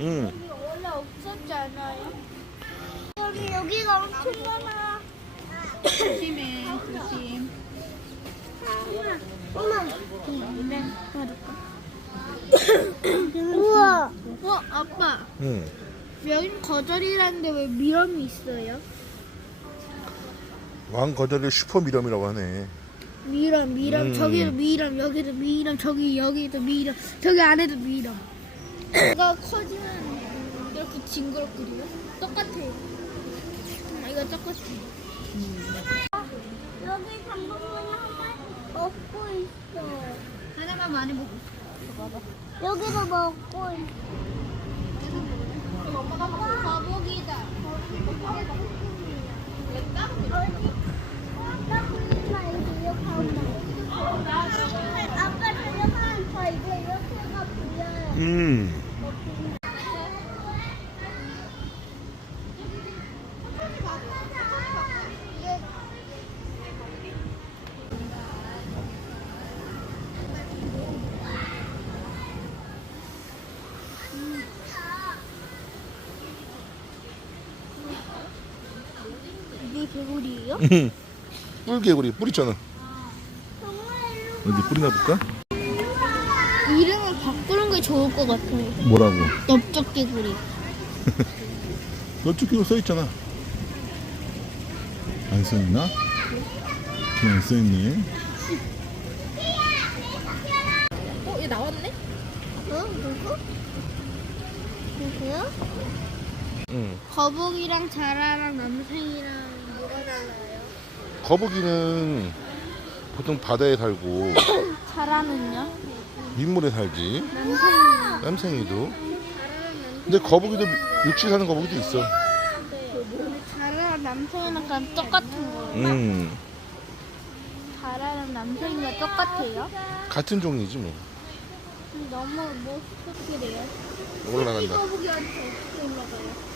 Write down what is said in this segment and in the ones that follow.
오빠 응. 여기 원래 없었지 않아요? 여기 여기가 엄청 많아. 조심해, 조심. 엄마. 우와. 우와 아빠. 응. 여긴 거절이라는데 왜 미럼이 있어요? 왕 거절을 슈퍼 미럼이라고 하네. 미럼 미럼 음. 저기도 미럼 여기도 미럼 저기 여기도 미럼 저기 안에도 미럼 이거 커지면 이렇게 징그럽거든요 똑같아요 음, 이거 똑같아요 여기 잠깐만요 한번 먹고 있어 하나만 많이 먹고 있어. 여기도 먹고 있어 거북이다 아빠 데려가면 저 이제 이렇게가 보여요. 음. 이게 뿔개구리 뿔 있잖아. 어디 뿔이나 볼까? 이름을 바꾸는 게 좋을 것 같아요. 뭐라고? 넓적 개구리. 너쪽 써 있잖아. 안 써있나? 그냥 안 써있네. 어, 얘 나왔네? 어? 누구? 누구요? 응. 거북이랑 자라랑 남생이랑 뭐가 달라요? 거북이는 보통 바다에 살고 자라는요? 민물에 살지. 남생이랑 남생이도. 근데 거북이도 육지 사는 거북이도 있어. 자라랑 남생이랑 그럼 똑같은 거예요? 음. 자라랑 남생이가 똑같아요? 같은 종이지 뭐. 너무 뭐 스킬이에요? 올라간다. 거북이한테 어떻게 올라가요?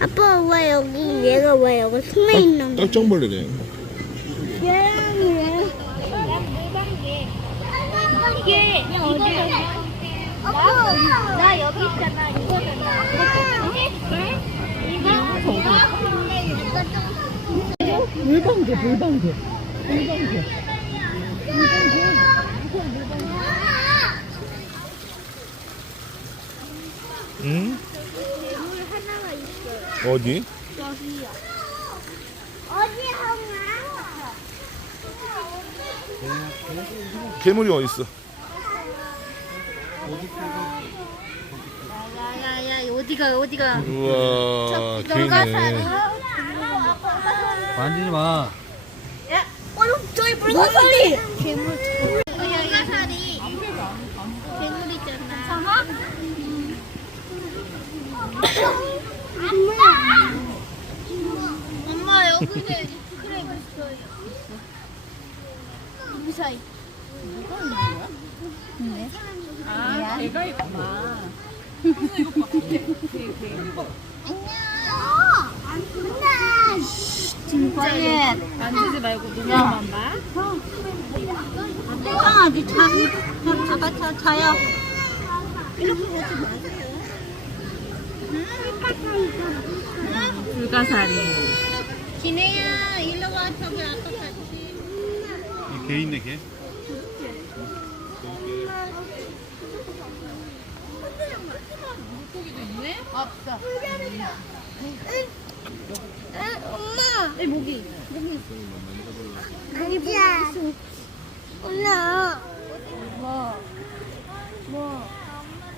아빠 왜 여기 얘가 왜 여기 숨어 있는 거야? 깜짝벌레래. 얘랑 얘랑 물방개 이게 아빠 나 여기 있잖아 이거잖아 이거 이거 물방개, 물방개. 응? 괴물 하나가 있 어디? 여기요 어디 하나 괴물이 어디 있어? 야야야 어디가 어디가 우와, 너가. 사는 만지지 마. 저기 물고기 괴물 야야사리 괴물 있잖아 엄마 여기도 크랩 있어요 무사히 아, 걔가 있구나. 안녕 진짜 만지지 말고 눈만 봐. 강아지 자, 자, 잡아, 자, 자요. 불가사리. 기내야, 일로 와, 저기 아까 같이. 개 있네 개. 엄마. 이 모기. 아니야. 엄마. 뭐? 뭐?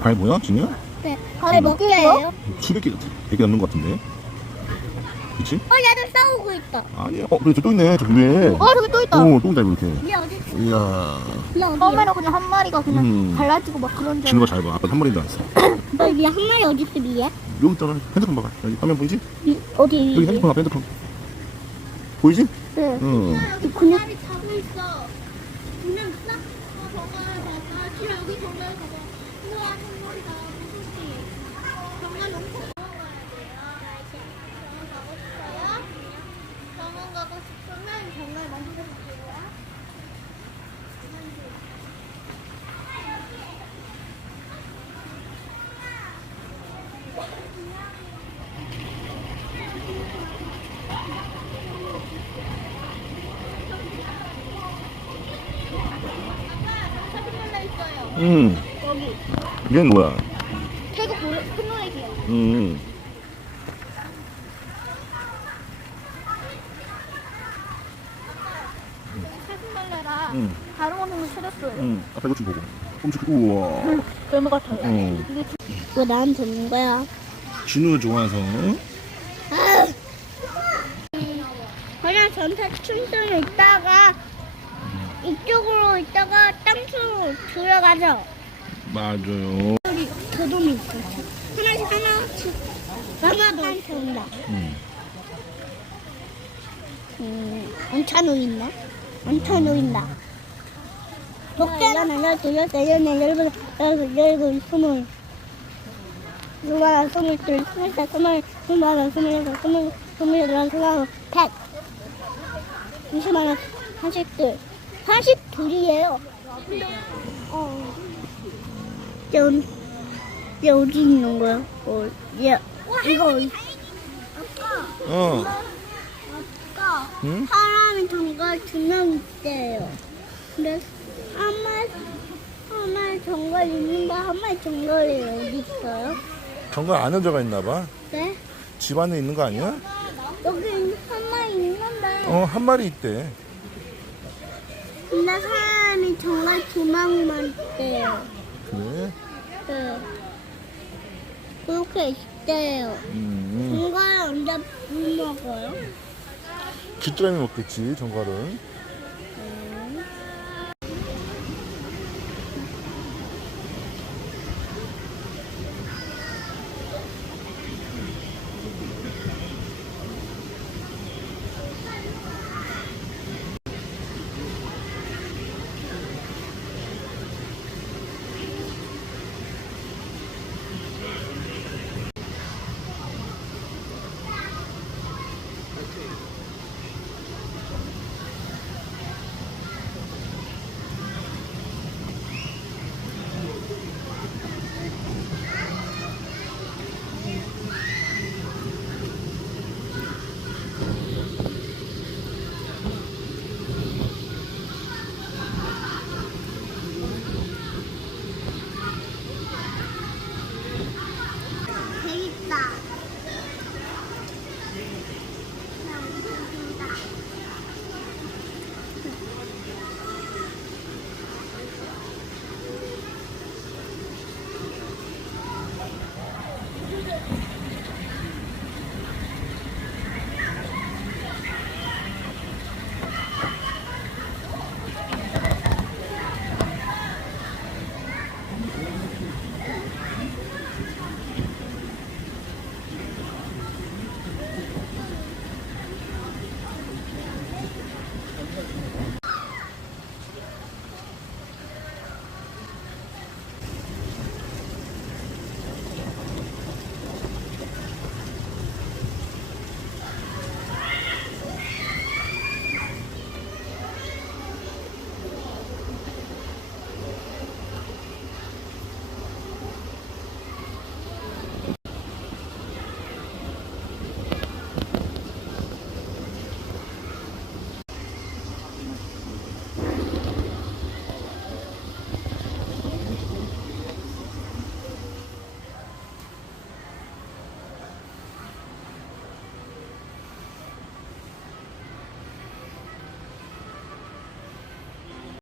발 뭐야, 진이야? 네. 발 먹게요? 수백 개 같아. 100개 넘는 것 같은데. 그치? 어, 얘들 싸우고 있다. 아니야. 어, 그래, 저또 있네. 저 위에. 어, 저기 또 있다. 오, 또 있다, 이렇게. 얘 어디 있어? 이야. 처음에는 그냥 한 마리가 그냥 음. 갈라지고 막 그런 줄 진우가 잘 봐. 아까 한 마리도 안 써. 알았어. 미야 한 마리 어디 있어 미야? 여기 있잖아. 핸드폰 봐봐. 여기 화면 보이지? 어디? 여기 핸드폰 앞에 핸드폰. 보이지? 네. 응. 그냥 자고 있어. 그냥 싹 여기 정말 봐봐. 우와 정말이다. 무섭지? 정말 너무 커. 병원 가고 싶으면 정말 먼저 볼게요. 쇼핑몰에 응. 여기 얘는 뭐야? 태국 노래 큰 노래기요. 응. 쇼핑몰레라 응. 다른 거는 찾았어요. 응. 아까 이거 좀 보고. 엄청 크- 우와. 거 같아요. 응. 이거 나한테 는 거야. 진우 좋아서. 그냥 전체 춘천에 있다가 이쪽으로 있다가 땅속으로 들어가죠. 맞아요. 우리 도둑이 있어. 하나씩 하나씩 하나씩 온다. 음. 음, 얹혀 놓인다. 얹혀 놓인다. 복제는 열두, 열두, 열네, 열여덟, 열여덟, 열여덟, 스물. 스물, 스물둘, 스물셋, 스물, 스물하나, 스물여섯, 스물, 스물여덟, 스물아홉, 백. 이십만 원, 한식들. 82이에요. 어. 이제, 음, 이제 어디 있는 거야? 어, 야, 이거 어디? 어. 아까 응? 사람이 정갈 두명 있대요. 그래서 한 마리, 한 마리 정갈 있는 거한 마리 정갈이 어디 있어요? 정갈 안에 들어가 있나 봐. 네? 집 안에 있는 거 아니야? 여기 한 마리 있는데. 어, 한 마리 있대. 근데 사람이 정말 있대요. 그래? 네. 그렇게 있대요. 음. 정글 언제 물 먹어요? 귀뚜라미 먹겠지, 정갈은.